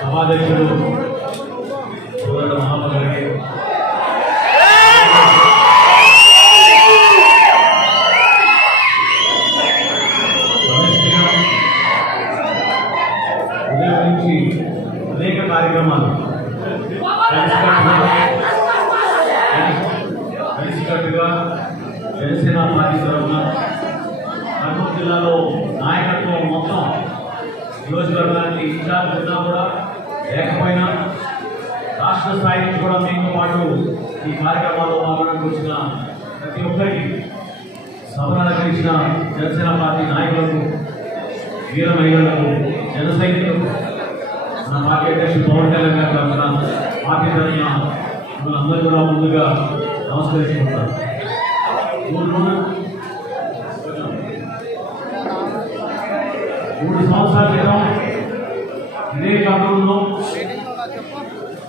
సభాధ్యక్షుడు సోదరుడు మహమ్మద్ గారికి ఉదయం నుంచి అనేక కార్యక్రమాలు కలిసికట్టుగా జనసేన పార్టీ తరఫున కర్నూలు జిల్లాలో నాయకత్వం మొత్తం నియోజకవర్గానికి ఇన్ఛార్జ్ ఉన్నా కూడా లేకపోయినా రాష్ట్ర స్థాయి నుంచి కూడా మీతో పాటు ఈ కార్యక్రమాల్లో పాల్గొనడానికి వచ్చిన ప్రతి ఒక్కరికి సభను అలంకరించిన జనసేన పార్టీ నాయకులకు వీర మహిళలకు జన సైనికులకు మన పార్టీ అధ్యక్షుడు పవన్ కళ్యాణ్ గారి తరఫున పార్టీ తరఫున అందరూ కూడా ముందుగా నమస్కరించుకుంటారు. 3 సంవత్సరాల క్రితం ఇదే కర్నూలులో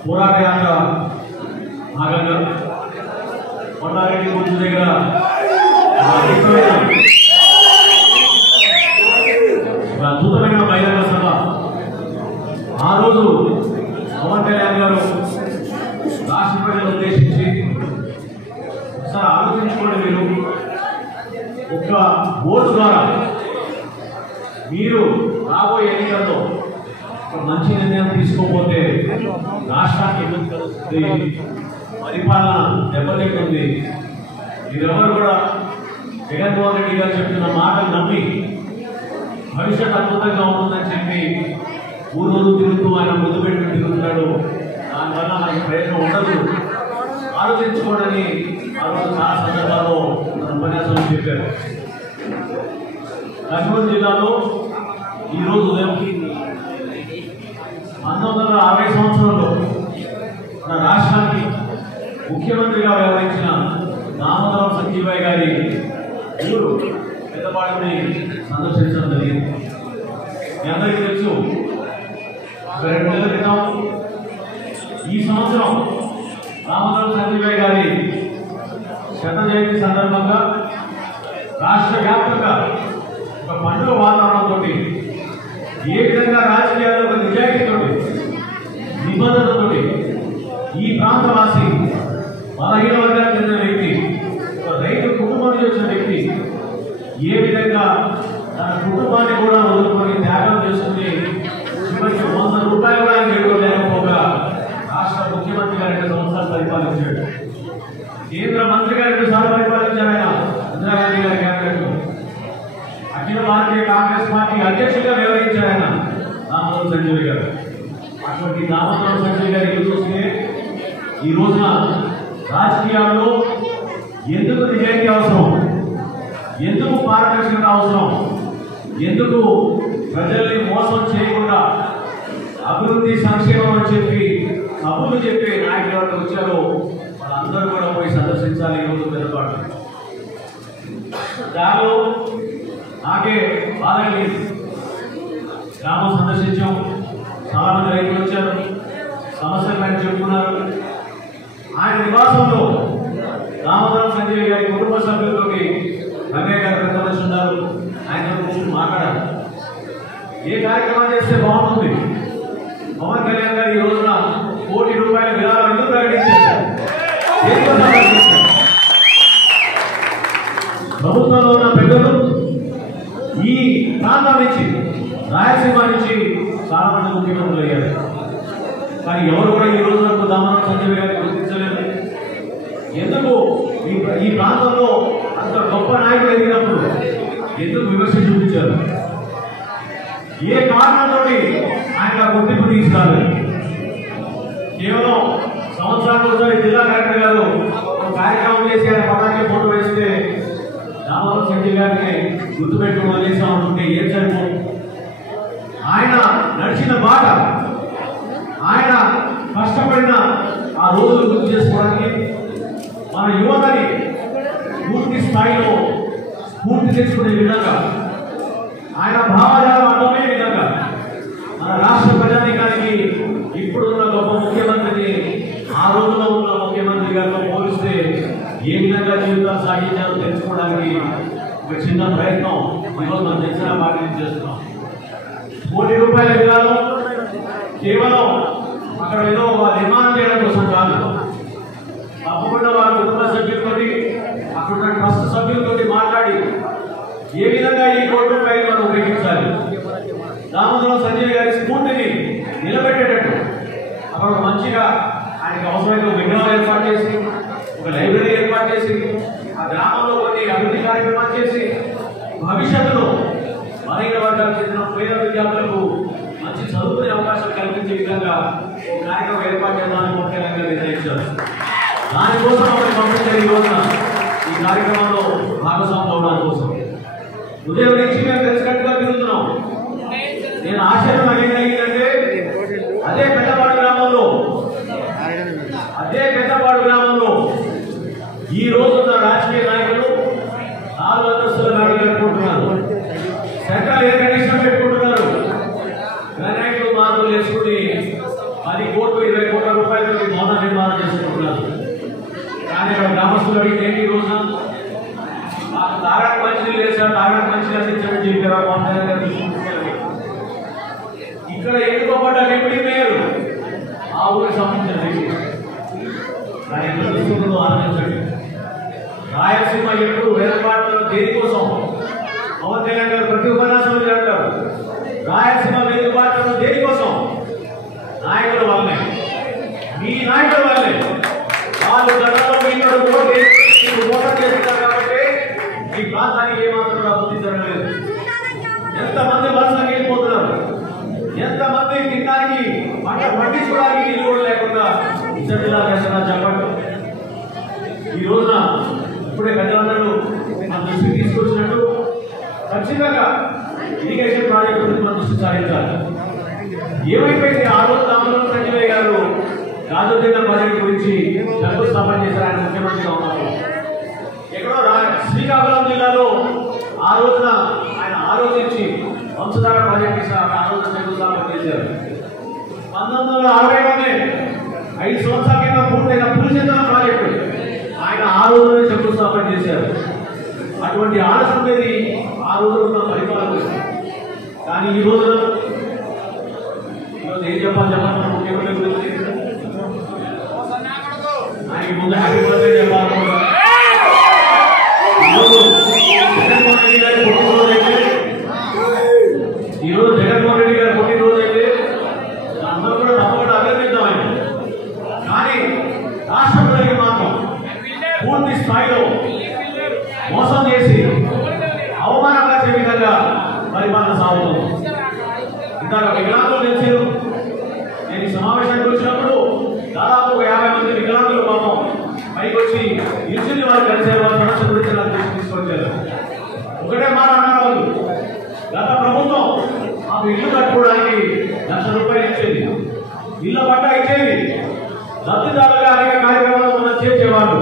పోరాట యాత్ర భాగంగా కొండారెడ్డి గుర్తు దగ్గర అద్భుతమైన బహిరంగ సభ. ఆ రోజు పవన్ కళ్యాణ్ గారు రాష్ట్ర ప్రజలను ఉద్దేశించి ఒకసారి ఆలోచించుకోండి, మీరు ఒక్క ఓటు ద్వారా మీరు రాబోయే ఎన్నికల్లో ఒక మంచి నిర్ణయం తీసుకోకపోతే రాష్ట్రానికి ఇబ్బంది కలుగుతుంది, పరిపాలన దెబ్బతింటుంది. మీరెవరు కూడా జగన్మోహన్ రెడ్డి గారు చెప్తున్న మాటలు నమ్మి భవిష్యత్ అద్భుతంగా ఉంటుందని చెప్పి ఊరు తిరుగుతూ ఆయన ముందు పెట్టుకుని తిరుగుతున్నాడు. దానివల్ల మనకి ప్రయోజనం ఉండదు, ఆలోచించుకోవడని ఆ రోజు చాలా సందర్భాల్లో మన ఉపన్యాసంలో చెప్పారు. కర్నూలు జిల్లాలో ఈరోజు ఉదయం 1960 సంవత్సరంలో మన రాష్ట్రానికి ముఖ్యమంత్రిగా వ్యవహరించిన దామోదరం సంజీవయ్య గారి ఊరు పెద్దపాడుని సందర్శించడం జరిగింది. మీ అందరికీ తెలుసు, 2 నెలల క్రితం ఈ సంవత్సరం దామోదరం సంజీవయ్య గారి శత జయంతి సందర్భంగా రాష్ట్ర వ్యాప్తంగా ఒక పండుగ వాతావరణంతో ఏ విధంగా రాజకీయాల్లో ఒక నిజాయితీతో నిబంధనతో ఈ ప్రాంతవాసి బలహీన వర్గానికి చెందిన వ్యక్తి, ఒక రైతు కుటుంబం నుంచి వచ్చిన వ్యక్తి ఏ విధంగా తన కుటుంబాన్ని కూడా వదులుకొని త్యాగం చేసుకుని చివరికి 100 రూపాయలు కూడా లేకపోగా రాష్ట్ర ముఖ్యమంత్రిగా 2 సంవత్సరాలు పరిపాలించాడు. కేంద్ర మంత్రిగా 2 సార్లు పరిపాలించారు ఆయన. ఇందిరాగాంధీ గారి క్యాబినెట్ అఖిల భారతీయ కాంగ్రెస్ పార్టీ అధ్యక్షుడిగా వ్యవహరించారు ఆయన దామోదరం సంజయ్ గారు. అటువంటి దామోదరం సంజయ్ గారు చూస్తే ఈ రోజున రాజకీయాల్లో ఎందుకు నిజాయితీ అవసరం, ఎందుకు పారదర్శకత అవసరం, ఎందుకు ప్రజల్ని మోసం చేయకుండా అభివృద్ధి సంక్షేమం అని చెప్పి కబుర్లు చెప్పి నాయకులు ఎవరు వచ్చారో వాళ్ళందరూ కూడా పోయి సందర్శించాలి. ఈరోజు పెద్దపాటు దానిలో నాకే బాధ కలిగింది. గ్రామం సందర్శించాం, చాలా మంది రైతులు వచ్చారు, సమస్యలు పైన చెప్పుకున్నారు. ఆయన నివాసంలో దామోదరం సంజయ్ గారి కుటుంబ సభ్యులతో రంగయ్య గారు పెద్ద మనిషి ఉన్నారు, ఆయనతో కూర్చొని మాట్లాడారు. ఏ కార్యక్రమం చేస్తే బాగుంటుంది, పవన్ కళ్యాణ్ గారు ఈ రోజున ₹1 కోటి విరాళం ఎందుకు ప్రకటించారు, ప్రభుత్వంలో ఉన్న పెద్దలు ఈ ప్రాంతం నుంచి రాయలసీమ నుంచి చాలా మంది ముఖ్యమంత్రులు అయ్యారు. కానీ ఎవరు కూడా ఈ రోజు వరకు దామోదరం సంజయ్ గారిని గుర్తించలేదు. ఎందుకు ఈ ప్రాంతంలో అంత గొప్ప నాయకులు ఎదిగినప్పుడు ఎందుకు విమర్శ చూపించారు, ఏ కారణంతో ఆయన గుర్తింపు తీసుకురాలేదు. కేవలం సంవత్సరానికి ఒకసారి జిల్లా కలెక్టర్ గారు ఒక కార్యక్రమం చేసి ఆయన పటానికి ఫోటో వేస్తే దామోదరం సంజయ్ గారిని గుర్తుపెట్టుకుని వదిలేసాం అనుకుంటే ఏం సరిపో. ఆయన నడిచిన బాట, ఆయన కష్టపడిన ఆ రోజులు గుర్తు చేసుకోవడానికి మన యువతని పూర్తి స్థాయిలో స్ఫూర్తి తెచ్చుకునే విధంగా, ఆయన భావజాలం అర్థమయ్యే విధంగా మన రాష్ట్ర ప్రజానీకానికి ఇప్పుడున్న గొప్ప ముఖ్యమంత్రిని ఆ రోజులో ఉన్న ముఖ్యమంత్రి గారితో పోలిస్తే ఏ విధంగా జీవితాలు సాగించాలో తెలుసుకోవడానికి ఒక చిన్న ప్రయత్నం ఈరోజు మనం జనసేన పార్టీ నుంచి చేస్తున్నాం. ₹1 కోటి విధానం కేవలం అక్కడ ఏదో నిర్మాణం చేయడం కోసం కాదు, తప్పకుండా వారి కుటుంబ సభ్యులతో అక్కడ ట్రస్ట్ సభ్యులతో మాట్లాడి ఏ విధంగా ఈ ₹1 కోటి మనం ఉపయోగించాలి, దామోదరం సంజయ్ గారి స్ఫూర్తిని నిలబెట్టేటట్టు అక్కడ మంచిగా ఆయనకి అవసరమైన విగ్రహాలు ఏర్పాటు చేసి, ఒక లైబ్రరీ ఏర్పాటు చేసి, ఆ గ్రామంలో కొన్ని అభివృద్ధి కార్యక్రమాలు చేసి, భవిష్యత్తులో మరైన వర్గాలకు చెందిన పేద విద్యార్థులకు మంచి చదువుకునే అవకాశం కల్పించే విధంగా ఒక కార్యక్రమం ఏర్పాటు చేద్దామని ముఖ్యంగా నిర్ణయించారు. దానికోసం మనం పంపించారు. ఈ రోజున ఈ కార్యక్రమంలో భాగస్వాములు అవడానికి కోసం ఉదయం నుంచి మేము తెలిసినట్టుగా తిరుగుతున్నాం. నేను ఆశ్చర్యం అడిగిందంటే అదే పెద్దపాడు గ్రామంలో ఈ రోజున్న రాజకీయ నాయకులు 4 అంతస్తుల మేడలు పెట్టుకుంటున్నారు, సెంట్రల్ ఎయిర్ కండిషన్ పెట్టుకుంటున్నారు, గ్రానైట్లు మార్పులు వేసుకుని 10 కోట్లు 20 కోట్ల రూపాయలతో భవన నిర్మాణం చేసుకుంటున్నారు. కానీ అక్కడ గ్రామస్తులు అడిగితే ఏంటి ఈ రోజున తాగడానికి మంచినీళ్ళు వేశారు, తాగడానికి మంచినీళ్ళు అందించమని చెప్పారు. ఇక్కడ ఎన్నుకోబడ్డ డిప్యూటీ మేయర్ ఆ ఊరికి సంబంధించిన ఆలోచించండి. రాయలసీమ ఎప్పుడు వేరుపాటులో దేనికోసం పవన్ కళ్యాణ్ గారు ప్రతి ఉపన్యాసంలో చెప్తారు, రాయలసీమ వేరుపాటులో దేనికోసం నాయకుల వల్లే, మీ నాయకుల వల్లే. వాళ్ళు గతంలో మీకు ఓటర్ చేస్తున్నారు కాబట్టి ఈ ప్రాంతానికి ఏమాత్రం అభివృద్ధి జరగలేదు. ఎంతమంది వలసకి వెళ్ళిపోతున్నారు, ఎంతమంది తినడానికి పంట పండించుకోవడానికి నీళ్ళు కూడా లేకుండా ఇతరులా చేస్తున్నా చెప్పండి. ఈ రోజున ఇప్పుడే పెద్దలందరూ మన దృష్టికి తీసుకొచ్చినట్టు ఖచ్చితంగా ఇరిగేషన్ ప్రాజెక్టు గురించి మన దృష్టి సారించాలి. ఏమైపోయింది ఆ రోజు దామోదరం సంజయ్ గారు రాజోద్యోగ ప్రాజెక్టు గురించి శంకుస్థాపన చేశారు. ఆయన ముఖ్యమంత్రిగా ఉన్నారు. ఎక్కడో శ్రీకాకుళం జిల్లాలో ఆ రోజున ఆయన ఆలోచించి వంశధార ప్రాజెక్టు ఆ రోజున శంకుస్థాపన చేశారు. 1960 5 సంవత్సరాల కింద పూర్తయిన పులిచెంతల ప్రాజెక్టు ఆయన ఆ రోజునే శంకుస్థాపన చేశారు. అటువంటి ఆలోచన అనేది ఆ రోజు ఉన్న పరిపాలన. కానీ ఈ రోజు ఏం చెప్పాలి చెప్పాలి ముఖ్యమంత్రి గురించి ఆయనకి ముందు హ్యాపీ బర్త్డే చెప్పాలనుకుంటున్నా. ఈరోజు జగన్మోహన్ రెడ్డి గారు పుట్టినరోజు అయితే అందరూ కూడా తప్పకుండా అభినందిద్దాం ఆయన. కానీ రాష్ట్ర ప్రజలకు మాత్రం పూర్తి స్థాయిలో మోసం చేసి అవమానపరిచే విధంగా పరిపాలన సాగుతుంది. ఇందాక వికలాంగులు తెలిసారు. నేను ఈ సమావేశానికి వచ్చినప్పుడు దాదాపు 50 మంది వికలాంగులు పాపం పైకి వచ్చి ఇచ్చింది వారు కలిసే వారి సమస్య గురించి నాకు తీసుకొచ్చారు. ఒకటే మాట అన్నారు వాళ్ళు, గత ప్రభుత్వం మాకు ఇల్లు కట్టుకోవడానికి ₹1,00,000 ఇచ్చేది, ఇళ్ల పట్టా ఇచ్చేది, లబ్ధిదారులుగా అనేక కార్యక్రమాలు మనం చేసేవాళ్ళు.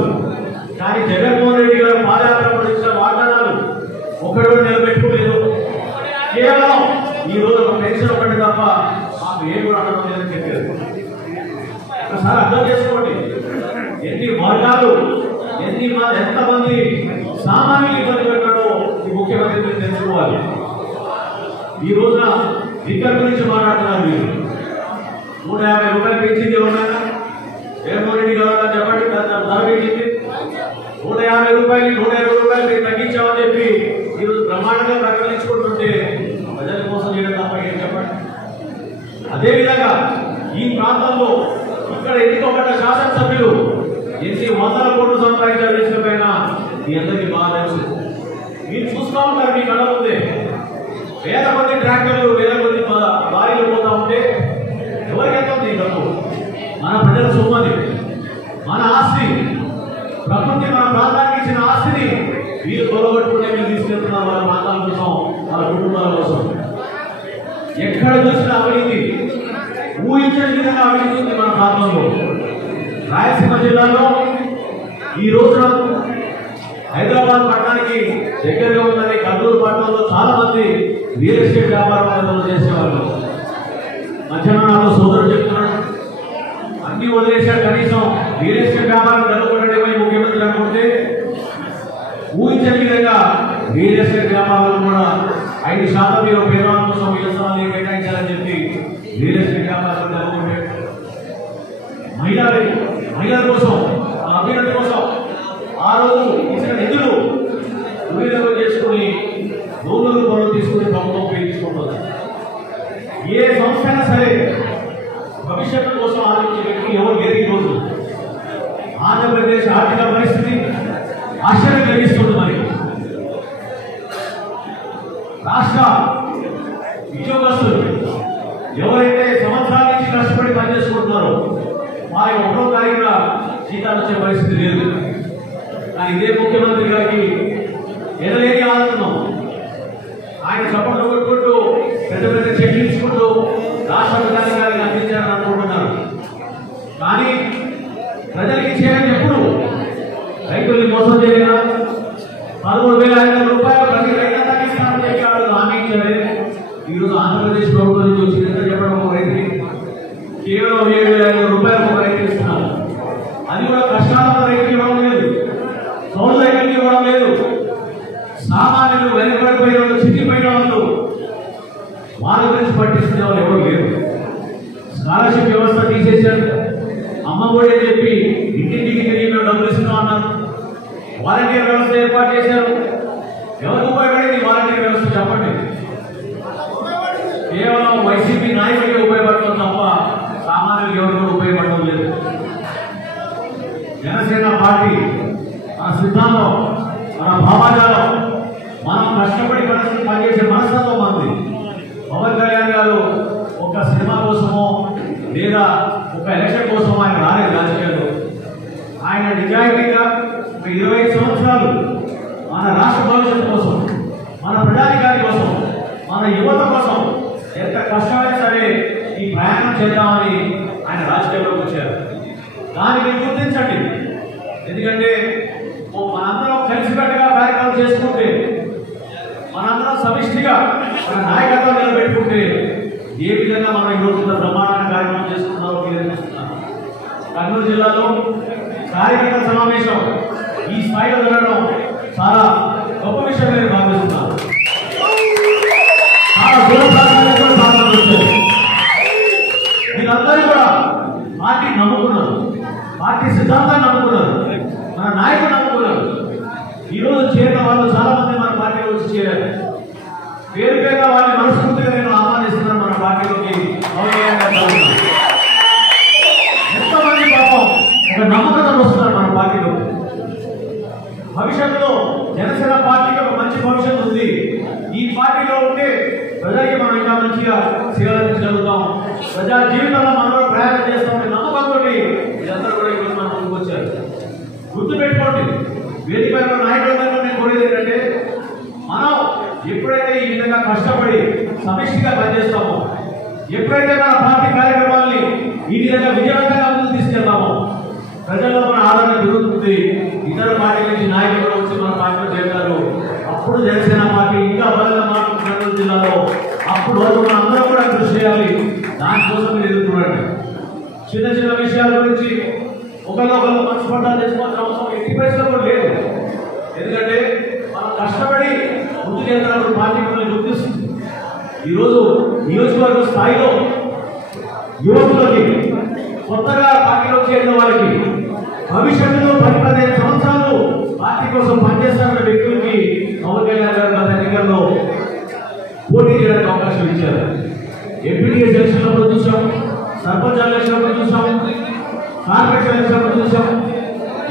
కానీ జగన్మోహన్ రెడ్డి గారు పాదయాత్ర ఇచ్చిన వాగ్దానాలు ఒకటి నిలబెట్టుకోలేదు. కేవలం ఈ రోజు ఒక పెన్షన్ ఒకటి తప్ప మాకు ఏం కూడా అడగడం లేదని చెప్పారు. ఒకసారి అర్థం చేసుకోండి, ఎన్ని వర్గాలు ఎంతమంది సామాన్యులు ఇబ్బంది పెట్టాడో ఈ ముఖ్యమంత్రి తెలుసుకోవాలి. ఈ రోజున లిక్కర్ గురించి మాట్లాడుతున్నారు మీరు. ₹150 పెంచింది ఎవరైనా జగన్మోహన్ రెడ్డి గారు చెప్పండి, ధర పెంచింది ₹150 మీరు తగ్గించామని చెప్పి ఈరోజు బ్రహ్మాండంగా ప్రకటించుకుంటుంటే ప్రజల కోసం చేయడం తప్ప ఏం చెప్పండి. అదేవిధంగా ఈ ప్రాంతంలో ఇక్కడ ఎన్నికబడ్డ శాసనసభ్యులు ఎన్ని వందల కోట్లు సంపాదించారు విషయమైన మీ అందరికీ బాగా తెలుసు. మీరు చూస్తూ ఉంటారు మీ కళ్ళ ముందే వేల కొద్ది ట్రాక్టర్లు వేల కొద్ది లారీలు పోతా ఉంటే ఎవరికి వెళ్తుంది ఈ డబ్బు? మన ప్రజల సొమ్మది, మన ఆస్తి, ప్రకృతి మన ప్రాంతానికి ఇచ్చిన ఆస్తిని వీరు తొలగొట్టుకునే మీరు తీసుకెళ్తున్నారు వాళ్ళ ప్రాంతాల కోసం, వాళ్ళ కుటుంబాల కోసం. ఎక్కడ చూసిన అవినీతి, ఊహించిన విధంగా అవినీతి ఉంది మన ప్రాంతంలో. రాయలసీమ జిల్లాలో ఈ రోజున హైదరాబాద్ పట్టణానికి దగ్గరగా ఉందని కర్నూలు పట్టణంలో చాలా మంది రియల్ ఎస్టేట్ వ్యాపారం చేసేవాళ్ళు. మధ్యాహ్నం నాతో సోదరుడు చెప్తున్నాడు, అన్ని వదిలేశారు, కనీసం రియల్ ఎస్టేట్ వ్యాపారం నెలకొట్టడమే ముఖ్యమంత్రి అనుకుంటే ఊహించని విధంగా రియల్ ఎస్టేట్ వ్యాపారులు కూడా 5% మీరు పేదవాళ్ళ కోసం వ్యవసాయాలు కేటాయించాలని చెప్పి రియల్ ఎస్టేట్ వ్యాపారులు జరుగుతుంటే మహిళల కోసం అభ్యున్నతి కోసం ఆ రోజు ఇచ్చిన నిధులు దుర్వినియోగం చేసుకుని లోన్ల రూపంలో తీసుకుని ప్రభుత్వం ఉపయోగించుకుంటుంది. ఏ సంస్థ అయినా సరే భవిష్యత్తు కోసం ఆలోచించే వ్యక్తులు ఎవరు లేరు. ఈ రోజు ఆంధ్రప్రదేశ్ ఆర్థిక పరిస్థితి ఆశ్చర్యం కలిగిస్తుంది. మరి రాష్ట్ర ఉద్యోగస్తులు ఎవరైతే సంవత్సరాల నుంచి కష్టపడి పనిచేసుకుంటున్నారో వారికి 1వ తారీఖున జీతాలు వచ్చే పరిస్థితి లేదు. కానీ ఇదే ముఖ్యమంత్రి గారికి ఎనలేని ఆనందం. ఆయన చప్పట్లు కొట్టుకుంటూ పెద్ద పెద్ద చెట్లు ఇచ్చుకుంటూ రాష్ట్ర ప్రధాని గారిని అందించారని అనుకుంటున్నారు. కానీ ప్రజలకి ఇచ్చేయని ఎప్పుడు రైతుల్ని మోసం చేయలేదా? 13,500 రూపాయలు ప్రతి రైతు తగ్గిస్తానని చెప్పాడు, హామీ ఇచ్చారు. ఈరోజు ఆంధ్రప్రదేశ్ ప్రభుత్వం నుంచి వచ్చిందంటే చెప్పడం ఒక రైతుకి కేవలం 7,500 రూపాయలు ఒక రైతు ఇస్తున్నారు. అది కూడా కష్టాల రైతులు ఇవ్వడం లేదు, సౌలు రైతులు ఇవ్వడం లేదు. సామాన్యులు వెనుకబడిపోయిన వాళ్ళు, చితిపోయిన వాళ్ళు, వాళ్ళ గురించి పట్టిస్తున్న వాళ్ళు ఎవరు లేరు. స్కాలర్షిప్ వ్యవస్థ తీసేశారు. అమ్మ ఒడి అని చెప్పి ఇంటింటికి తిరిగి మేము డబ్బులు ఇస్తున్నాం అన్నారు. వాలంటీర్ వ్యవస్థ ఏర్పాటు చేశారు. ఎవరికి ఉపయోగపడేది వాలంటీర్ వ్యవస్థ చెప్పండి? కేవలం వైసీపీ నాయకుడికి ఉపయోగపడుతుంది తప్ప సామాన్యులకు ఎవరికి ఉపయోగపడడం లేదు. జనసేన పార్టీ మన సిద్ధాంతం, మన భావాజాలం, మనం కష్టపడి పనిచేసే మనస్తత్వం మంది. పవన్ కళ్యాణ్ గారు ఒక సినిమా కోసమో లేదా ఒక ఎలక్షన్ కోసమో ఆయన రాలేదు రాజకీయాల్లో. ఆయన నిజాయితీగా 25 సంవత్సరాలు మన రాష్ట్ర భవిష్యత్తు కోసం, మన ప్రజాధికారి కోసం, మన యువత కోసం ఎంత కష్టమైనా సరే ఈ ప్రయాణం చేద్దామని ఆయన రాజకీయాల్లోకి వచ్చారు. దాన్ని మీరు గుర్తించండి. ఎందుకంటే మనందరం కలిసికట్టుగా కార్యక్రమం చేసుకుంటే, మనందరం సమిష్టిగా మన నాయకత్వం నిలబెట్టుకుంటే ఏ విధంగా మనం ఈరోజు బ్రహ్మాండ కార్యక్రమం చేసుకున్నారో మీరు చూస్తున్నారు. కర్నూలు జిల్లాలో కార్యకర్త సమావేశం ఈ స్థాయిలో జరగడం చాలా గొప్ప విషయం నేను భావిస్తున్నాను. చాలా మీరందరూ కూడా పార్టీ నమ్ముకున్నారు, పార్టీ సిద్ధాంతాన్ని నమ్ముకున్నారు, మన నాయకుడు నమ్ముకున్నారు. ఈరోజు చేరిన వాళ్ళు చాలా మంది మన పార్టీలో వచ్చి చేరారు. పేరు పేరుగా వాళ్ళని మనస్ఫూర్తిగా నేను ఆహ్వానిస్తున్నాను మన పార్టీలోకి. ఎంతమంది పాపం ఒక నమ్మకంతో వస్తున్నారు మన పార్టీలో. భవిష్యత్తులో జనసేన పార్టీకి ఒక మంచి భవిష్యత్తు ఉంది. ఈ పార్టీలో ఉంటే ప్రజలకి మనం ఇంకా మంచిగా సేవలు అందించగలుగుతాం. ప్రజా జీవితంలో మనం ప్రయాణం చేస్తామని నమ్మకంతో ఇదంతా కూడా ఈరోజు మనం ముందుకు వచ్చారు. గుర్తుపెట్టుకోండి, వేదికైన నాయకులందరూ నేను కోరేది ఏంటంటే, మనం ఎప్పుడైతే ఈ విధంగా కష్టపడి సమిష్టిగా పనిచేస్తామో, ఎప్పుడైతే మన పార్టీ కార్యక్రమాల్ని ఈ విధంగా విజయవంతంగా ముందుకు తీసుకెళ్తామో, ప్రజల్లో మన ఆదరణ పెరుగుతుంది. ఇతర పార్టీ నుంచి నాయకులు వచ్చి మన పార్టీలో చేరుతారు. అప్పుడు జనసేన పార్టీ ఇంకా బలంగా మారుతుంది కర్నూలు జిల్లాలో. అప్పుడు వరకు మనం అందరం కూడా కృషి చేయాలి. దానికోసం మీరు ఎదుర్కొనండి. చిన్న చిన్న విషయాల గురించి ఒకరినొకరు మనస్పర్ధాలు చేసుకోవాల్సిన అవసరం ఎట్టి పరిస్థితుల్లో కూడా లేదు. ఎందుకంటే మనం కష్టపడి ముందు చేస్తున్నప్పుడు పార్టీ మనల్ని గుర్తిస్తుంది. ఈరోజు నియోజకవర్గ స్థాయిలో యువకులకి, కొత్తగా పార్టీలో చేరిన వారికి, భవిష్యత్తులో 10-15 సంవత్సరాలు పార్టీ కోసం పనిచేస్తున్న వ్యక్తులకి పవన్ కళ్యాణ్ గారు గత ఎన్నికల్లో పోటీ చేయడానికి అవకాశం ఇచ్చారు. ఎంపీటీఎస్ ఎలక్షన్లో చూసాం, సర్పంచ్ ఎలక్షన్లో చూసాం, కార్పొరేషన్ ఎలక్షన్లో చూసాం.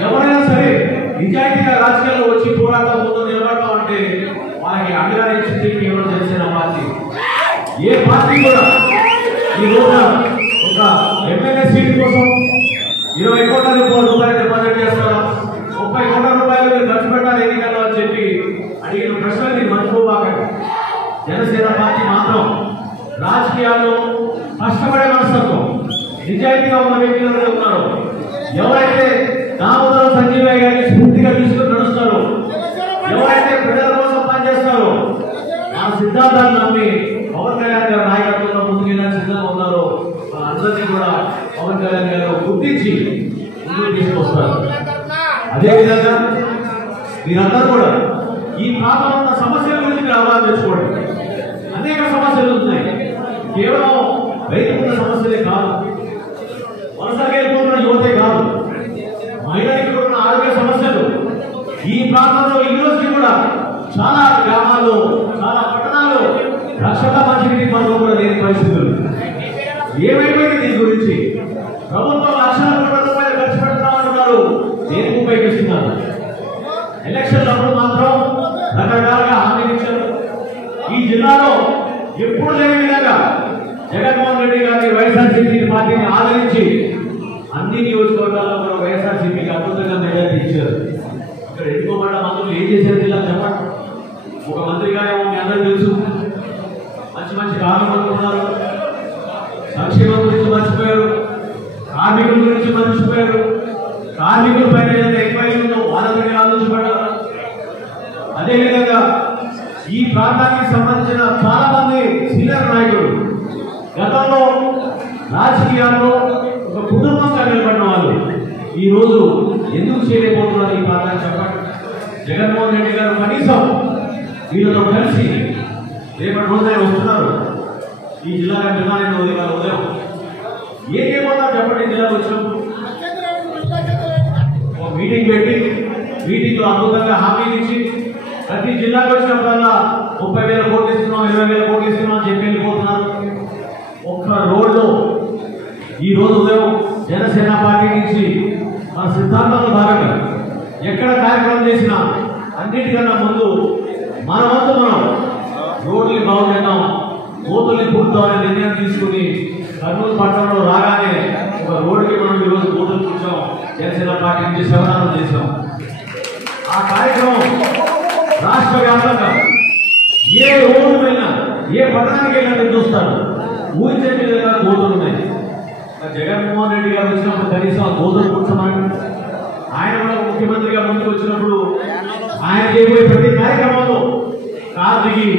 ఎవరైనా సరే నిజాయితీగా రాజకీయాల్లో వచ్చి పోరాటం ముందు నిలబడటం అంటే వాళ్ళకి అండగా ఇచ్చింది కేవలం జనసేన పార్టీ. ఏ పార్టీ కూడా ఈ రోజున ఒక ఎమ్మెల్యే సీట్ కోసం 20 కోట్ల రూపాయలు డిపాజిట్ చేస్తారా, 30 కోట్ల రూపాయలు మీరు ఖర్చు పెట్టాలి ఎన్నికల్లో అని చెప్పి అడిగిన ప్రశ్నలు మీరు మర్చిపోబాకండి. జనసేన పార్టీ మాత్రం రాజకీయాల్లో కష్టపడే మనస్తత్వం, నిజాయితీగా ఉన్న వ్యక్తులు ఉన్నారు. ఎవరైతే దామోదరం సంజీవయ్య గారిని స్ఫూర్తిగా తీసుకుని నడుస్తారో, ఎవరైతే ప్రజల కోసం పనిచేస్తారో, ఆ సిద్ధాంతాన్ని నమ్మి పవన్ కళ్యాణ్ గారి నాయకత్వంలో ముందుకెళ్ళడానికి సిద్ధంగా ఉన్నారో వాళ్ళందరినీ కూడా పవన్ కళ్యాణ్ గారు గుర్తించి ముందుకు తీసుకొస్తారు. అదేవిధంగా మీరందరూ కూడా ఈ ప్రాంతంలో ఉన్న సమస్యల గురించి మీరు అవగాహన తెచ్చుకోండి. అనేక సమస్యలు ఉన్నాయి. కేవలం రైతుకున్న సమస్యలే కాదు, వలసగా వెళ్ళిపోతున్న యువతే కాదు, మహిళలకు ఉన్న ఆరోగ్య సమస్యలు ఈ ప్రాంతంలో ఈ రోజుకి కూడా చాలా గ్రామాల్లో, చాలా పట్టణాల్లో రక్షణ మంచినీటి పనులు కూడా లేని పరిస్థితులు. ఏమైపోయింది దీని గురించి? ప్రభుత్వం లక్షల కోట్ల రూపాయలు ఖర్చు పెడతామంటున్నారు, దేనికి ఉపయోగిస్తున్నారు? ఎలక్షన్లప్పుడు మాత్రం రకరకాలుగా హామీలు ఇచ్చారు. ఈ జిల్లాలో ఎప్పుడు లేని విధంగా జగన్మోహన్ రెడ్డి గారి వైఎస్ఆర్సీపీ పార్టీని ఆదరించి అన్ని నియోజకవర్గాల్లో కూడా వైఎస్ఆర్సీపీకి అద్భుతంగా మెజారిటీ ఇచ్చారు. ఇక్కడ ఎన్నుకోబడ్డ మంత్రులు ఏం చేశారు జిల్లా చెప్పండి. ఒక మంత్రిగా మీ అందరూ తెలుసు, మంచి మంచి కారణాలు ఉన్నారు, సంక్షేమం గురించి మర్చిపోయారు, కార్మికుల గురించి మర్చిపోయారు, కార్మికుల పైన ఏదైతే ఎంక్వైరీ ఉందో వాళ్ళ దగ్గర ఆలోచించబడ్డారు. అదేవిధంగా ఈ ప్రాంతానికి సంబంధించిన చాలా మంది సీనియర్ నాయకులు గతంలో రాజకీయాల్లో ఒక కుటుంబంగా నిలబడిన వాళ్ళు ఈ రోజు ఎందుకు చేయలేకపోతున్నారు ఈ ప్రాంతానికి చెప్పండి. జగన్మోహన్ రెడ్డి గారు కనీసం వీళ్ళతో కలిసి రేపటి రోజున వస్తున్నారు ఈ జిల్లాగా నిర్ణయం ఉదయం ఏమేమన్నా చెప్పండి. జిల్లాకు వచ్చినప్పుడు ఒక మీటింగ్ పెట్టి మీటింగ్ లో అద్భుతంగా హామీలు ఇచ్చి ప్రతి జిల్లాకు వచ్చినప్పుడల్లా 30,000 కోట్లు ఇస్తున్నాం, 20,000 కోట్లు ఇస్తున్నాం అని చెప్పి వెళ్ళిపోతున్నారు. ఒక్క రోడ్లో ఈ రోజు ఉదయం జనసేన పార్టీ నుంచి మన సిద్ధాంతంలో భాగంగా ఎక్కడ కార్యక్రమం చేసినా అన్నిటికన్నా ముందు మన వంతు మనం రోడ్లు బాగు చేద్దాం, కోతుల్ని పుడతామనే నిర్ణయం తీసుకుని కర్నూలు పట్టణంలో రాగానే ఒక రోడ్డుకి మనం ఈరోజు కోతులు కూర్చోం. జనసేన పార్టీ నుంచి శవనాలు చేసాం. ఆ కార్యక్రమం రాష్ట్ర వ్యాప్తంగా ఏ ఊరు వెళ్ళినా, ఏ పట్టణానికి వెళ్ళినా మీరు చూస్తారు ఊహించే విధంగా కోతులు ఉన్నాయి. జగన్మోహన్ రెడ్డి గారు వచ్చినప్పుడు కనీసం ఆ కోతులు కూర్చోమని ఆయన కూడా ముఖ్యమంత్రిగా ముందుకు వచ్చినప్పుడు ఆయన చేయబోయే ప్రతి కార్యక్రమంలో కారు దిగి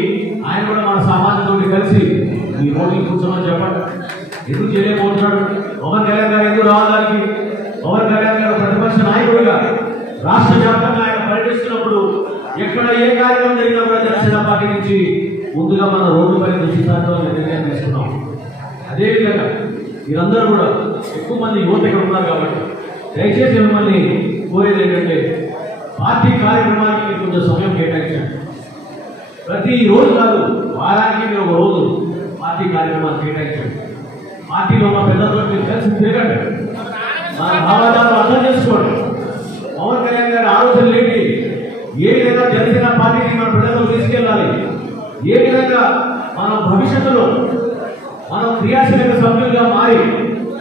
ఆయన కూడా మన సమాజంతో కలిసి ఈ రోడ్లు కూర్చోమని చెప్పండి. ఎందుకు చేయలేకపోతున్నాడు? పవన్ కళ్యాణ్ గారు ఎందుకు రావడానికి? పవన్ కళ్యాణ్ గారు ప్రతిపక్ష నాయకుడిగా రాష్ట్ర వ్యాప్తంగా ఆయన పర్యటిస్తున్నప్పుడు ఎక్కడ ఏ కార్యక్రమం జరిగినా కూడా జనసేన పార్టీ నుంచి ముందుగా మన రోడ్డుపై దృష్టి సారించాలని నిర్ణయం తీసుకున్నాం. అదేవిధంగా మీరందరూ కూడా ఎక్కువ మంది యువత ఇక్కడ ఉన్నారు కాబట్టి దయచేసి మిమ్మల్ని కోరేది ఏంటంటే పార్టీ కార్యక్రమానికి మీరు కొంచెం సమయం కేటాయించండి. ప్రతి రోజు కాదు, వారానికి మీరు ఒక రోజు పార్టీ కార్యక్రమాలు కేటాయించండి. పార్టీలో మా పెద్దలతో మీరు కలిసి తిరగండి, మన భావాలను అర్థం చేసుకోండి. పవన్ కళ్యాణ్ గారి ఆలోచనలు ఏంటి? ఏ విధంగా జనసేన పార్టీని మన ప్రజల్లో తీసుకెళ్ళాలి? ఏ విధంగా మనం భవిష్యత్తులో మనం క్రియాశీలక సభ్యులుగా మారి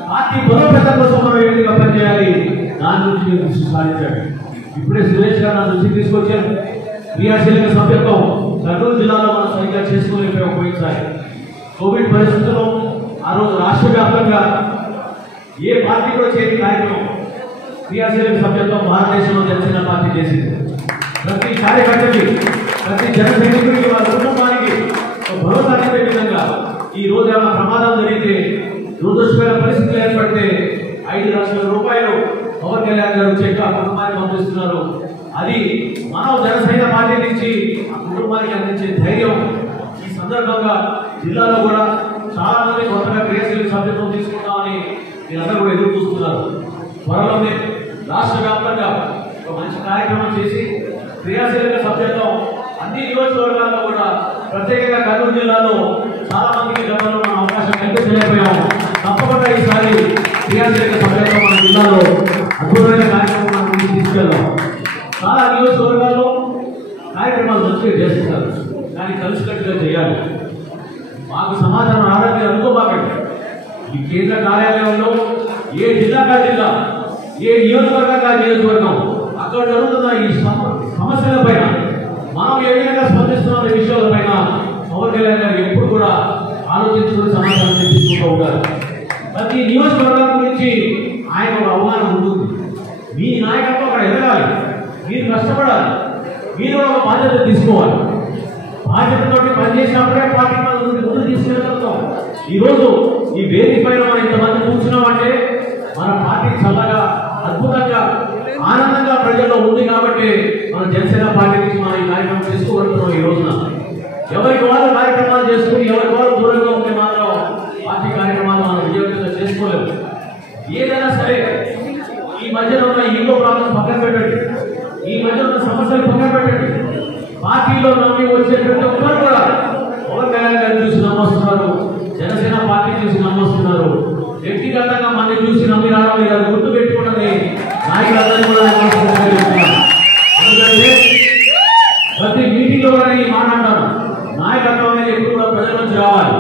పార్టీ బలోపేతం కోసం మనం ఏ విధంగా పనిచేయాలి? దాని గురించి మీరు దృష్టి సాధించండి. ఇప్పుడే సురేష్ గారు నా దృష్టికి తీసుకొచ్చారు. క్రియాశీలక సభ్యత్వం కర్నూలు జిల్లాలో మనం సరిగ్గా చేసుకోలేకపోయాం. పోయినసారి కోవిడ్ పరిస్థితుల్లో ఆ రోజు రాష్ట్ర వ్యాప్తంగా ఏ పార్టీ కూడా చేయని కార్యక్రమం క్రియాశీలక సభ్యత్వం భారతదేశంలో జనసేన పార్టీ చేసింది. ప్రతి కార్యకర్తకి, ప్రతి జన సైనికుడికి, వాళ్ళ కుటుంబానికి భరోసా అనే విధంగా ఈ రోజు ఏమైనా ప్రమాదం జరిగితే, దురదృష్టకర పరిస్థితులు ఏర్పడితే 5 లక్షల రూపాయలు పవన్ కళ్యాణ్ గారు చెక్ ఆ కుటుంబానికి పంపిస్తున్నారు. అది మనం జనసేన పార్టీ నుంచి ఆ కుటుంబానికి అందించే ధైర్యం. ఈ సందర్భంగా జిల్లాలో కూడా చాలా మంది కొత్తగా క్రియాశీలక సభ్యత్వం తీసుకుంటామని మీరందరూ కూడా ఎదురు చూస్తున్నారు. త్వరలోనే రాష్ట్ర వ్యాప్తంగా ఒక మంచి కార్యక్రమం చేసి క్రియాశీలక సభ్యత్వం అన్ని నియోజకవర్గాల్లో కూడా, ప్రత్యేకంగా కర్నూలు జిల్లాలో చాలా మందికి గతంలో మనం అవకాశం కల్పించలేకపోయాము. తప్పకుండా ఈసారి క్రియాశీలక సభ్యత్వం మన జిల్లాలో అద్భుతమైన కార్యక్రమాన్ని తీసుకెళ్దాం. చాలా నియోజకవర్గాల్లో కార్యక్రమాలు మంచిగా చేస్తున్నారు, కానీ కలిసికట్టుగా చేయాలి. మాకు సమాచారం రావడానికి అనుకోబాకండి. ఈ కేంద్ర కార్యాలయంలో ఏ జిల్లాగా జిల్లా, ఏ నియోజకవర్గంగా నియోజకవర్గం అక్కడ జరుగుతున్న ఈ సమస్యల పైన మనం ఏ విధంగా స్పందిస్తున్న విషయాల పైన పవన్ కళ్యాణ్ గారు ఎప్పుడు కూడా ఆలోచించుకుని సమాచారం తెప్పించుకుంటూ ఉంటారు. ప్రతి నియోజకవర్గం గురించి ఆయన ఒక అవగాహన ఉంటుంది. మీ నాయకత్వం అక్కడ ఎదగాలి, మీరు కష్టపడాలి, మీరు ఒక బాధ్యత తీసుకోవాలి. బాధ్యతతో పనిచేసినప్పుడే పార్టీ ముందు తీసుకెళ్ళగలుగుతాం. ఈరోజు ఈ వేదిక పైన మనం ఇంతమంది కూర్చున్నామంటే మన పార్టీ చల్లగా అద్భుతంగా ఆనందంగా ప్రజల్లో ఉంది కాబట్టి మన జనసేన పార్టీ నుంచి మనం ఈ కార్యక్రమం చేసుకోగలుగుతున్నాం. ఈ రోజున ఎవరికి వాళ్ళు కార్యక్రమాలు చేసుకుని ఎవరికి వాళ్ళు దూరంగా ఉంటే మాత్రం పార్టీ కార్యక్రమాలు మనం విజయవంతంగా చేసుకోలేము. ఏదైనా సరే ఈ మధ్యన ఉన్న ఈగో ప్రాబ్లం పక్కన పెట్టండి, ఈ మధ్య ఉన్న సమస్యలు పక్కన పెట్టండి. పార్టీలో నమ్మి వచ్చే ప్రతి ఒక్కరు కూడా పవన్ కళ్యాణ్ గారిని చూసి నమ్మొస్తున్నారు, జనసేన పార్టీ చూసి నమ్మొస్తున్నారు. వ్యక్తిగతంగా మన చూసి నమ్మి రావడం లేదా గుర్తు పెట్టుకున్నది నాయకులందరూ కూడా. ఎందుకంటే ప్రతి మీటింగ్ లో కూడా ఈ మాట అంటారు, నాయకత్వం అనేది ఎప్పుడు కూడా ప్రజల నుంచి రావాలి.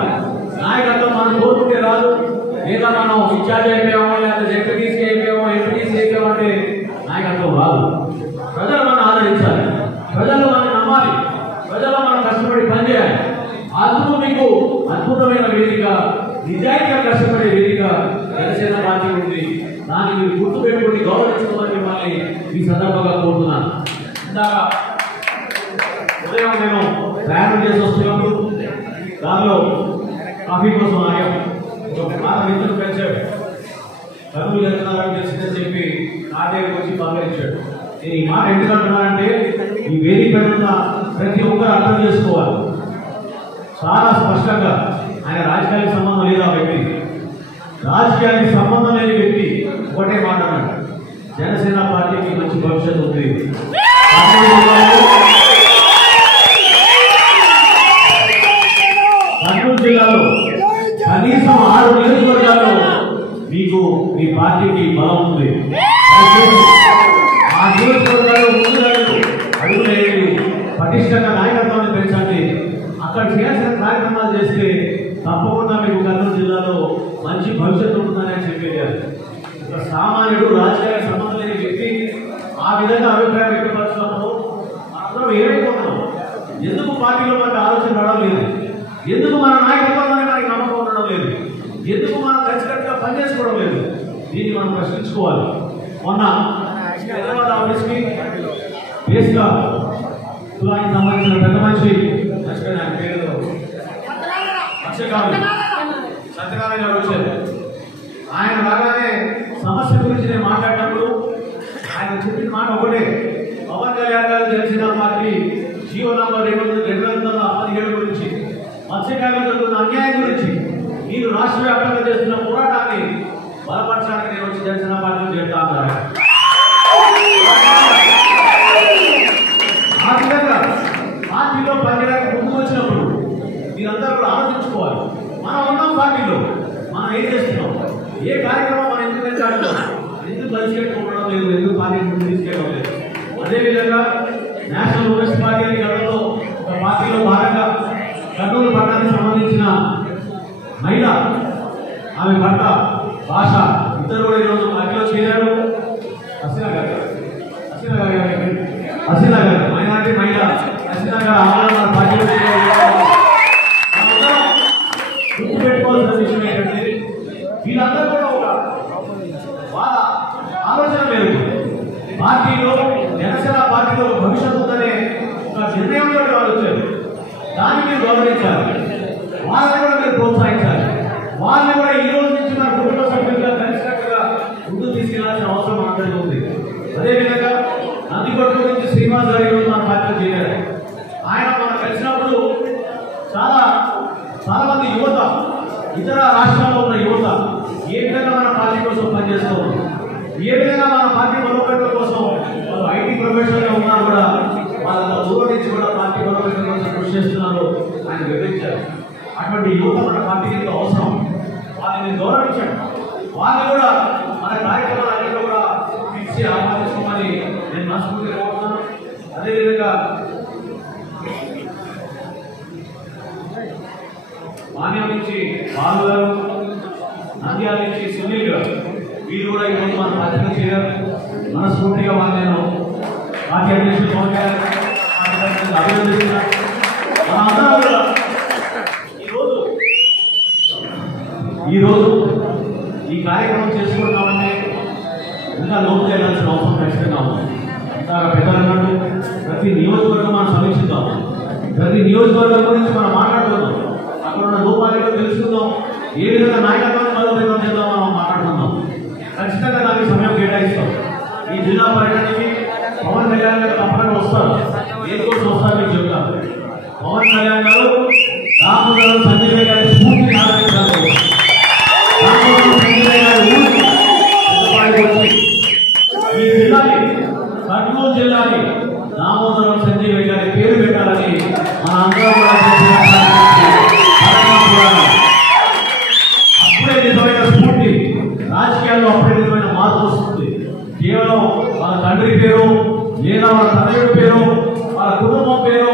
నాయకత్వం మనం కోరుకుంటే రాదు, లేదా మనం ఇన్ఛార్జ్ అయిపోయామో లేదా జెడ్పీటీసీ అయిపోయామో ఎంపీటీసీ అయిపోయామో అంటే నాయకత్వం రాదు. ప్రజలు మనం ఆదరించాలి, ప్రజలు మనం నమ్మాలి, ప్రజలు మనం కష్టపడి పనిచేయాలి. అందుకు మీకు అద్భుతమైన వేదిక, నిజాయితీగా కష్టపడే వేదిక జనసేన పార్టీ ఉంది. దాన్ని మీరు గుర్తు పెట్టుకుని గౌరవించుకోమని మిమ్మల్ని ఈ సందర్భంగా కోరుతున్నాను. ఇందాక ఉదయం నేను ప్రయాణం చేసి వస్తున్నప్పుడు దానిలో కాఫీ కోసం ఆగాం. మాట మిత్రులు పెంచాడు, కర్నూలు వెళ్తున్నారని తెలిసిందని చెప్పి నా దగ్గరికి వచ్చి పలకరించాడు. నేను ఈ మాట ఎందుకు అంటున్నానంటే ఈ వేదిక ఉన్న ప్రతి ఒక్కరు అర్థం చేసుకోవాలి. చాలా స్పష్టంగా ఆయన రాజకీయానికి సంబంధం లేదు. ఆ వ్యక్తి రాజకీయానికి సంబంధం లేని వ్యక్తి ఒకటే మాట అన్నాడు, జనసేన పార్టీకి మంచి భవిష్యత్తు ఉంది. కర్నూలు జిల్లాలో కనీసం 6 నియోజకవర్గాల్లో మీకు మీ పార్టీకి బలం ఉంది. ఆ నియోజకవర్గాల్లో అడుగులేని పటిష్టంగా నాయకత్వాన్ని పెంచండి. అక్కడ చేయాల్సిన కార్యక్రమాలు చేస్తే తప్పకుండా మీకు కర్నూలు జిల్లాలో మంచి భవిష్యత్తు ఉంటుందని చెప్పేది. ఒక సామాన్యుడు రాజకీయాలకు సంబంధం లేని వ్యక్తి ఆ విధంగా అభిప్రాయం వ్యక్తపరిచినప్పుడు అందరం ఏమైపోతున్నాం? ఎందుకు పార్టీలో మనకు ఆలోచన రావడం లేదు? ఎందుకు మన నాయకత్వంలోనే మనకి నమ్మకం ఉండడం లేదు? ఎందుకు మనం ఖచ్చితంగా పనిచేసుకోవడం లేదు? దీన్ని మనం ప్రశ్నించుకోవాలి. మొన్న హైదరాబాద్ ఆఫీస్కి బేస్గా కులానికి సంబంధించిన పెద్ద మనిషి పేరు సత్యనారాయణ గారు వచ్చారు. ఆయన రాగానే సమస్య గురించి నేను మాట్లాడినప్పుడు ఆయన చెప్పిన మాట ఒకటే, పవన్ కళ్యాణ్ గారు జనసేన పార్టీ జీవో నంబర్ 217 గురించి, మత్స్యకారులకు జరుగుతున్న అన్యాయం గురించి, మీరు రాష్ట్ర వ్యాప్తంగా చేస్తున్న పోరాటాన్ని బలపరచడానికి నేను వచ్చి జనసేన పార్టీలో చేస్తా అన్నారు. ఆ విధంగా పార్టీలో పనిచేయడానికి ముందుకు వచ్చినప్పుడు మీరందరూ కూడా ఆలోచించుకోవాలి. మనం ఉన్నాం పార్టీలో, మనం ఏం చేస్తున్నాం, ఏ కార్యక్రమం మనం ఎందుకు వెళ్తాడో, ఎందుకు పరిచయం లేదు, ఎందుకు పార్టీ ముందు తీసుకెళ్ళడం లేదు. అదేవిధంగా నేషనల్ ఉమెన్స్ పార్టీ గతంలో ఒక పార్టీలో భాగంగా కర్నూలు పట్టణానికి సంబంధించిన మహిళ, ఆమె భర్త భాష ఇద్దరు కూడా ఈరోజు పార్టీలో చేరారు. హసీనా గారు మైనార్టీ మహిళ హసీనా గారు మన పార్టీలో గుర్తుపెట్టుకోవాల్సిన విషయం ఏంటంటే వీళ్ళందరూ కూడా ఒక వాళ్ళ ఆలోచన మేరకు పార్టీలో జనసేన పార్టీలో భవిష్యత్తు ఉందనే ఒక నిర్ణయంలో వాళ్ళు వచ్చారు. దాన్ని మీరు గౌరవించాలి, వాళ్ళని కూడా మీరు ప్రోత్సహించాలి. వాళ్ళని కూడా ఈ రోజు నుంచి మన కుటుంబ సభ్యులుగా కలిసినట్టుగా ముందుకు తీసుకెళ్లాల్సిన అవసరం అందరికీ ఉంది. అదేవిధంగా నందికొట్టు నుంచి శ్రీనివాస్ గారు ఈరోజు మన పార్టీలో చేరారు. ఆయన మనం కలిసినప్పుడు చాలా మంది యువత, ఇతర రాష్ట్రాల్లో ఉన్న యువత ఏ విధంగా మన పార్టీ కోసం పనిచేస్తాం, ఏ విధంగా మన పార్టీ బలోపేతం కోసం వాళ్ళు ఐటీ ప్రొఫెషనల్ గా ఉన్నా కూడా వాళ్ళ దూరం నుంచి కూడా పార్టీ బలోపేతం కోసం కృషి చేస్తున్నారు ఆయన వివరించారు. అటువంటి యువత మన పార్టీకి అవసరం, వాళ్ళని గౌరవించండి. వాళ్ళు కూడా మన కార్యక్రమాలన్నీ కూడా పిలిచి ఆహ్వానించుకోమని నేను మనస్ఫూర్తిగా కోరుతున్నాను. అదేవిధంగా మాన్యం నుంచి బాలు గారు, నంద్యాల నుంచి సునీల్ గారు, వీరు కూడా ఈరోజు మన పార్టీలో చేరారు. మనస్ఫూర్తిగా వాళ్ళు నేను పార్టీ అధ్యక్షులు పవన్ కళ్యాణ్ అభినందిస్తున్నాను. మనందరం కూడా ఈరోజు ఈ కార్యక్రమం చేసుకుంటామంటే ఇంకా లోపలికి వెళ్ళాల్సిన అవసరం ఖచ్చితంగా ఉంది. పెద్దలు అన్నట్టు ప్రతి నియోజకవర్గం మనం సమీక్షిద్దాం, ప్రతి నియోజకవర్గం గురించి మనం మాట్లాడుకుందాం, అక్కడ ఉన్న లోపాలు తెలుసుకుందాం, ఏ విధంగా నాయకత్వాన్ని బలోపేతం చేద్దాం మనం మాట్లాడుకుందాం. ఖచ్చితంగా దానికి సమయం కేటాయిస్తాం. ఈ జిల్లా పర్యటనకి పవన్ కళ్యాణ్ గారు తప్పకుండా వస్తారు. దేనికోసం వస్తారు మీకు చెప్తాను. పవన్ కళ్యాణ్ గారు రామోజీరావు సంజయ్ గారి స్ఫూర్తిని ఆదరించారు. సంజయ్ గారి ఊరికి వచ్చి ఈ జిల్లాని కర్నూలు జిల్లాని రామోజీరావు సంజయ్ గారి పేరు పెట్టాలని మన అందరూ కూడా అప్పుడే నిజమైన స్ఫూర్తి, రాజకీయాల్లో అప్పుడే నిజమైన మార్పు వస్తుంది. కేవలం వాళ్ళ తండ్రి పేరు లేదా వాళ్ళ తనయుడి పేరు వాళ్ళ కుటుంబం పేరు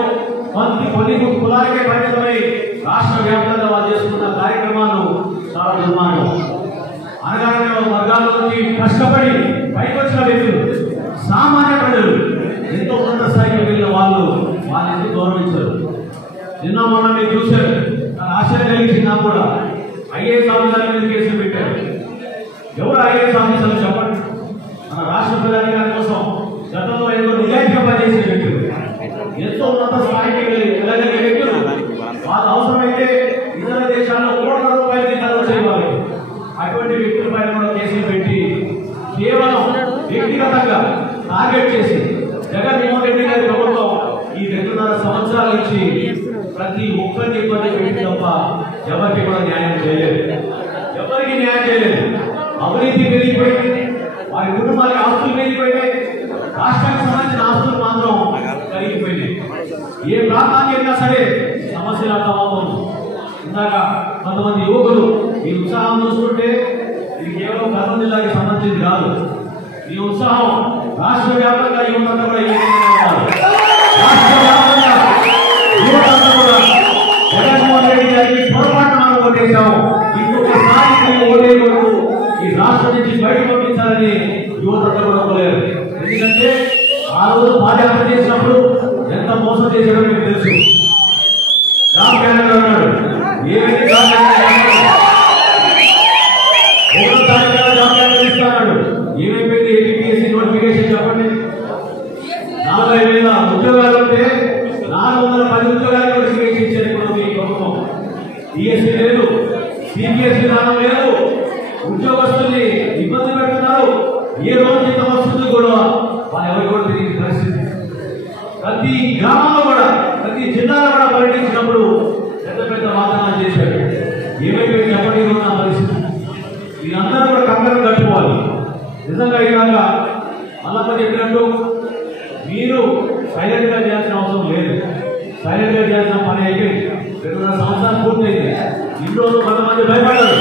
కొన్ని కులాలకే పరిమితమై రాష్ట్ర వ్యాప్తంగా వాళ్ళు చేసుకున్న కార్యక్రమాలు చాలా దుర్మార్గం. అనగానే వర్గాల నుంచి కష్టపడి పైకి వచ్చిన వ్యక్తులు, సామాన్య ప్రజలు ఎంతో ఉన్నత స్థాయికి వెళ్ళిన వాళ్ళని గౌరవించారు. నిన్న మొన్న మీరు చూశారు, తన ఆశ్చర్యం కలిగించింది నాకు కూడా. ఐఏఎస్ ఆఫీసర్ల మీద కేసులు పెట్టారు. ఎవరు ఐఏఎస్ ఆఫీసర్లు చెప్పండి? మన రాష్ట్ర ప్రజాధికారి కోసం గతంలో ఏదో నిజాయితీగా పనిచేసే వ్యక్తులు, ఎంతో ఉన్నత స్థాయికి వెళ్ళగలిగే వ్యక్తులు. వాళ్ళు అవసరమైతే ఇతర దేశాల్లో కోట్ల రూపాయలకి ఖర్చు చేయాలి. అటువంటి వ్యక్తుల పైన కూడా కేసులు పెట్టి కేవలం వ్యక్తిగతంగా టార్గెట్ చేసి జగన్మోహన్ రెడ్డి గారి ప్రభుత్వం ఈ 2.5 సంవత్సరాల నుంచి ప్రతి ఒక్కరిని ఇబ్బంది పెట్టి తప్ప ఎవరికి కూడా న్యాయం చేయలేదు. ఎవరికి న్యాయం చేయలేదు. అవినీతి పెరిగిపోయింది, వారి కుటుంబానికి ఆస్తులు పెరిగిపోయినాయి, రాష్ట్రానికి సంబంధించిన ఆస్తులు మాత్రం పెరిగిపోయినాయి. ఏ ప్రాంతానికి వెళ్ళినా సరే సమస్యలు అర్థమవుతుంది. ఇందాక కొంతమంది యువకులు ఈ ఉత్సాహం చూస్తుంటే ఇది కేవలం కర్నూలు జిల్లాకి సంబంధించింది కాదు. ఈ ఉత్సాహం రాష్ట్ర వ్యాప్తంగా యువతంతా కూడా రాష్ట్ర వ్యాప్తంగా యువతంతా కూడా జగన్మోహన్ రెడ్డి గారికి పొరపాటు మనం ఓటేశాము, ఇంకొకసారి ఓటేయకూడదు, ఈ రాష్ట్రం నుంచి బయట పంపించాలని యువతంతా కూడా పోలేరు. ఎందుకంటే ఆ రోజు పాదయాత్ర చేసినప్పుడు ఎంత మోసం చేశాడో మీకు తెలుసు. జాబ్ క్యాలెండర్ అన్నాడు, ఏమైంది జాబ్ క్యాలెండర్? జాబ్ క్యాలెండర్ ఇస్తాడు. ఏమైపోయింది? ఏపీఎస్సీ నోటిఫికేషన్ చెప్పండి. 40,000 ఉద్యోగాలు ఉంటే 410 ఉద్యోగాలు నోటిఫికేషన్ ఇచ్చారు ఇప్పుడు మీ ప్రభుత్వం. డిఎస్సీ లేదు, సిబిఎస్సీ విధానం లేదు, ఉద్యోగస్తుల్ని ఇబ్బంది పెడుతున్నారు. ఏ రోజు ఇంత వస్తుంది కూడా వాళ్ళు ఎవరు కూడా తెలియని పరిస్థితి. ప్రతి గ్రామంలో కూడా ప్రతి జిల్లాలో కూడా పర్యటించినప్పుడు పెద్ద పెద్ద వాగ్దానాలు చేశాడు. ఏమైపోయింది చెప్పండి ఉన్న పరిస్థితి. వీరందరూ కూడా కంగారు కట్టుకోవాలి. నిజంగా ఇలాగ మళ్ళా చెప్పినట్టు మీరు సైలెంట్ గా చేయాల్సిన అవసరం లేదు. సైలెంట్ గా చేయాల్సిన పని అయిపోయింది. 2.5 సంవత్సరాలు పూర్తయింది. ఇన్ని రోజులు కొంతమంది భయపడ్డారు.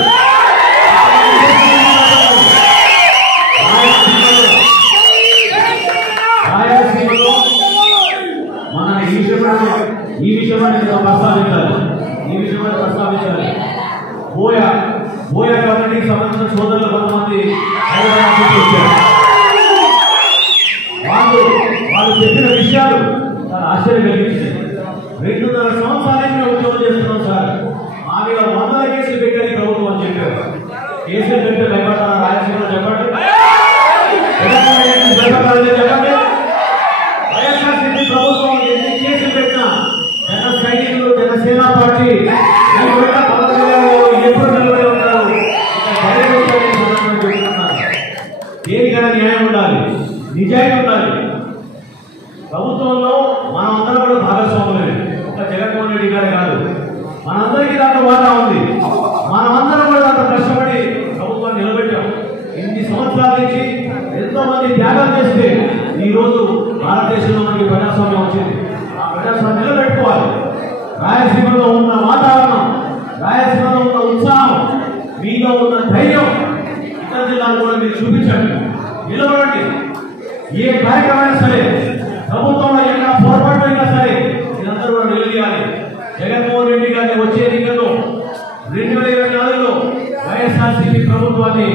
మన ఈ విషయమని ప్రస్తావించాలి. బోయా కమ్యూనిటీకి సంబంధించిన సోదరులు కొంతమంది వాళ్ళు చెప్పిన విషయాలు చాలా ఆశ్చర్యం కలిగించింది. 2.5 సంవత్సరాలకి మేము ఉద్యోగం చేస్తున్నాం సార్, మా మీద 100 కేసులు పెట్టారు ప్రభుత్వం అని చెప్పారు. కేసులు పెడితే భయపడతారా? రాయలసీమలో చెప్పండి, చెప్పండి. వైఎస్ఆర్సీపీ ప్రభుత్వం ఎన్ని కేసులు పెట్టినా జన సైనికులు, జనసేన పార్టీ ఎప్పుడు నిలబడి ఉంటారు. దేనికైనా న్యాయం ఉండాలి, నిజాయితీ ఉండాలి. ప్రభుత్వంలో మనమందరం కూడా భాగస్వాములే. ఒక జగన్మోహన్ రెడ్డి గారే కాదు, మనందరికీ దాంట్లో వాటా ఉంది. మనమందరం కూడా దాంట్లో కష్టపడి ప్రభుత్వాన్ని నిలబెట్టాం. ఇన్ని సంవత్సరాల నుంచి ఎంతో మంది త్యాగాలు చేస్తే ఈ రోజు భారతదేశంలో మనకి ప్రజాస్వామ్యం వచ్చింది. ఆ ప్రజాస్వామ్యం నిలబెట్టుకోవాలి. రాయలసీమలో ఉన్న వాతావరణం, రాయలసీమలో ఉన్న ఉత్సాహం, మీలో ఉన్న ధైర్యం ఇతర జిల్లాలు కూడా మీరు చూపించండి, నిలబడండి. ఏ కార్యక్రమైనా సరే, ప్రభుత్వంలో ఏమైనా పొరపాటు అయినా సరే మీరందరూ కూడా నిలదీయాలి. జగన్మోహన్ రెడ్డి గారిని వచ్చే ఎన్నికల్లో 2024లో వైఎస్ఆర్సీపీ ప్రభుత్వాన్ని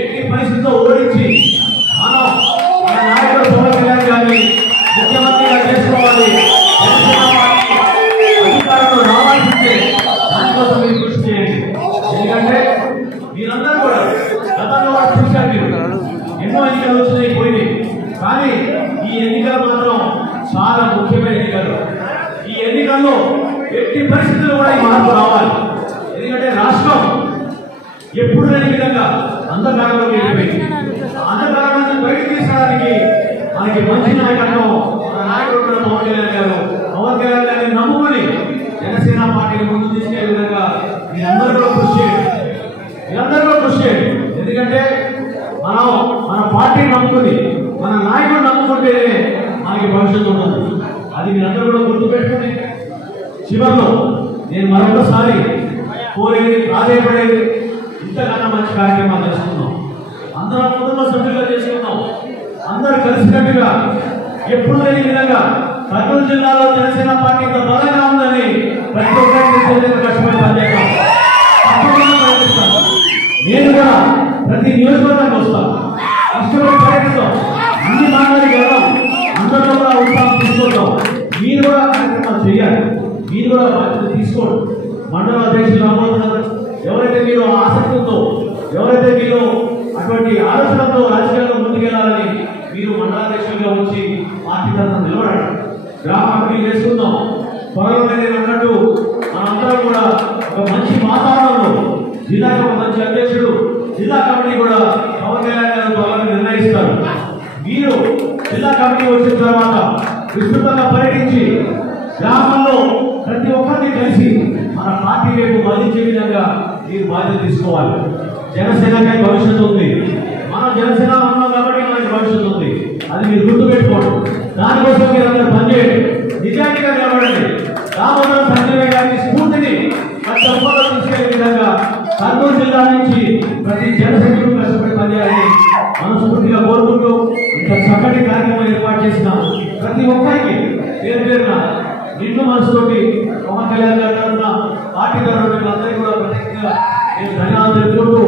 ఎట్టి పరిస్థితిలో ఓడించి మనం మన నాయకుడు పవన్ కళ్యాణ్ గారిని ముఖ్యమంత్రిగా చేసుకోవాలి. అధికారంలో రావాల్సిందే. దానికోసం మీరు కృషి చేయండి. ఎందుకంటే మీరందరూ కూడా గతంలో కూడా చూశారు. మీరు ఎన్నో ఎన్నికలు వచ్చినాయి, పోయినాయి. కానీ ఈ ఎన్నికలు మాత్రం చాలా ముఖ్యమైన ఎన్నికలు. ఈ ఎన్నికల్లో ఎట్టి పరిస్థితుల్లో కూడా ఈ మార్పు రావాలి. ఎందుకంటే రాష్ట్రం ఎప్పుడు లేని విధంగా అంధకారంలోకి వెళ్ళిపోయింది. మనకి మంచి నాయకత్వం మన నాయకుడు పవన్ కళ్యాణ్ గారు. పవన్ కళ్యాణ్ గారిని నమ్ముకుని జనసేన పార్టీని ముందు తీసుకెళ్లే విధంగా మీరందరూ కూడా కృషి చేయండి. మీరందరూ కూడా కృషి చేయండి. ఎందుకంటే మనం మన పార్టీని నమ్ముకుని మన నాయకుడు నమ్ముకుంటేనే మనకి భవిష్యత్తు ఉంటుంది. అది మీరందరూ కూడా గుర్తుపెట్టుకుని చివరిలో నేను మరొకసారి కోరేది ఆదాయపడేది ఇంతకన్నా మంచి కార్యక్రమాలు చేసుకుందాం. అందరం కుటుంబ సభ్యులుగా చేసుకుందాం. అందరూ కలిసికట్టుగా ఎప్పుడు లేని విధంగా కర్నూలు జిల్లాలో జనసేన పార్టీ ఇంత బలంగా ఉందని ప్రతి ఒక్కరికి కష్టపడి పనిచేద్దాం. నేను కూడా ప్రతి నియోజకవర్గానికి వస్తాను. కష్టపడి పర్యటిస్తాం. అన్ని మాట్లాడి వెళ్దాం. అందరిలో కూడా ఉత్సాహం తీసుకొద్దాం. మీరు కూడా కార్యక్రమాలు చేయాలి. మీరు కూడా బాధ్యత తీసుకోండి. మండల అధ్యక్షులు రాబోతున్నారు. ఎవరైతే మీరు ఆసక్తి ఉందో, ఎవరైతే మీరు అటువంటి ఆలోచనతో రాజకీయాల్లో ముందుకెళ్లాలని మీరు మండలాధ్యక్షులుగా వచ్చి పార్టీ తరఫున నిలబడండి. గ్రామ అభివృద్ధి చేసుకుందాం. త్వరలో నేను అన్నట్టు మనందరం కూడా ఒక మంచి వాతావరణంలో జిల్లాకి ఒక మంచి అధ్యక్షుడు, జిల్లా కమిటీ కూడా పవన్ కళ్యాణ్ గారు త్వరలో నిర్ణయిస్తారు. మీరు జిల్లా కమిటీ వచ్చిన తర్వాత విస్తృతంగా పర్యటించి గ్రామంలో ప్రతి ఒక్కరిని కలిసి మన పార్టీ వైపు మళ్లించే విధంగా మీరు బాధ్యత తీసుకోవాలి. జనసేనకే భవిష్యత్తు ఉంది. మనం జనసేన ఉన్నాం కాబట్టి మనకి భవిష్యత్తు ఉంది. అది మీరు గుర్తుపెట్టుకోండి. దానికోసం మీరు అందరూ పనిచేయండి. నిజాయితీగా నిలబడండి. రామోదరం సంజయ్ గారి స్ఫూర్తిని తప్పకుండా తీసుకెళ్లే విధంగా కర్నూలు జిల్లా నుంచి ప్రతి జనసైనికులు కష్టపడి పనిచేయాలని మనస్ఫూర్తిగా కోరుకుంటూ ఇంత చక్కటి కార్యక్రమం ఏర్పాటు చేసిన ప్రతి ఒక్కరికి పేరు పేరున నిండు మనసుతోటి పవన్ కళ్యాణ్ గారి తరఫున పార్టీ తరఫున అందరికీ కూడా ప్రత్యేకంగా నేను ధన్యవాదాలు తెలుపుకుంటూ